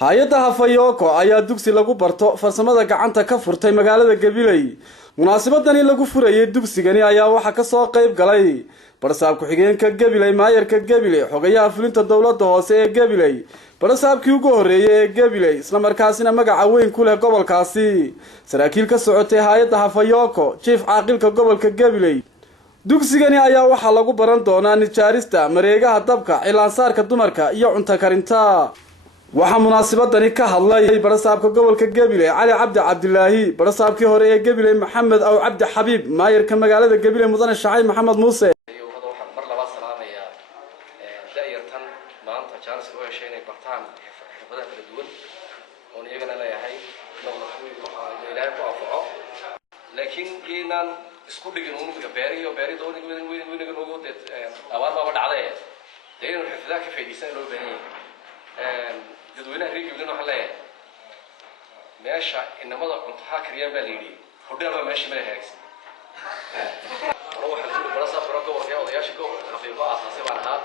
hay'adda Hafayoko ayaa dugsi lagu barto farsamada gacanta ka furtay magaalada Gabiley. Munaasabadani lagu furayay dugsigani ayaa waxa ka soo qayb galay barsaab ku-xigeenka Gabiley, maayarka Gabiley, xogayaha fulinta dawladda hoose ee Gabiley, barsaabkii ugu horeeyay ee Gabiley, isla markaasina magaca weyn ku leh gobolkaasi. Saraakiil ka socotay hay'adda Hafayoko, chief caaqilka gobolka Gabiley. dugsigani ayaa waxa lagu baran doonaa nijaarista, mareegaha dabka, cilaansaarka dumarka iyo cunto karinta. waxaa munaasabadani ka hadlay barsaabka gobolka Gabiley Cali Cabdi Cabdilaahi, barsaabkii hore ee Gabiley Maxamed Aw Cabdi Xabiib, maayarka magaalada Gabiley Mudane Shacay Maxamed Muuse. waxaan mar labaad salaamayaa daayartan maanta chance oo heshay bartaan xirfadaha kala duwan oo iyagana leeyahay ilaahay ku anfaco laakiin inaan isku dhigin unuga beeriyo dooni weyn noogu abaar baba dhacday deeyo xirfadaha ka faa'iideysan loo baahan yahay dadweynaha reer Gabiley waxa leeyahay meesha inamada cuntaha kariyaan baa leeyahay hodheelba meesha ma hagaagsan waxa uu barasa barako warqay odayaasha gobolka Hafayoko asaasay baan ahaa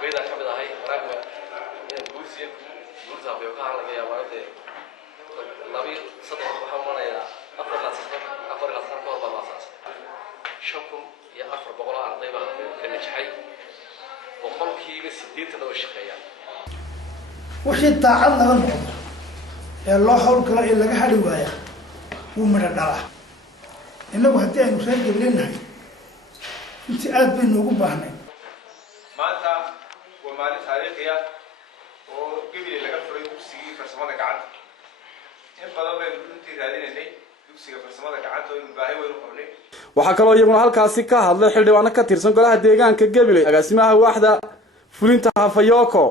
beeda ka mid ahay waraagga guursiga Hafayoko laga yaabaa labi saddex waxa maraya afar la san ka hor baa asaasay shaqum iyo 400 arday baa ka nijxay boqolkiiba 80 oo shaqeeyaan wixii daacad laga noqdo ee loo hawl kala in laga heli waaya wuu mara dhala inagu haddii aynu reer Gabiley nahay intii aad bay noogu baahnay maanta waa maalin taariikhi ah oo Gabiley laga furay dugsigii farsamada gacanta in badan bay runtii raadinaynay dugsiga farsamada gacanta oo inuu baahi weyn u qabnay. waxaa kaloo iyaguna halkaasi ka hadlay xildhibaano ka tirsan golaha deegaanka Gabiley, agaasimaha waaxda fulinta Hafayoko.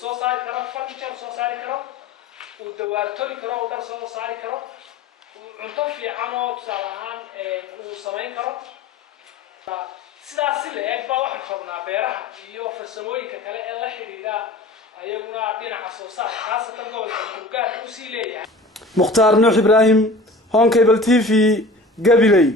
soo saari karo furniture soo saari karo uu dawaartoli karo oo dhar soo saari karo cunto fiican oo tusaalahaan uu sameyn karo sidaas la eeg baa waxaan rabnaa beeraha iyo farsamooyinka kale ee la xiriira ayaguna dhinaca soo saar khaasatan gobolka gaarka u sii leeyahay. Mukhtaar Nuux Ibraahim, Hon Cable TV, Gabiley.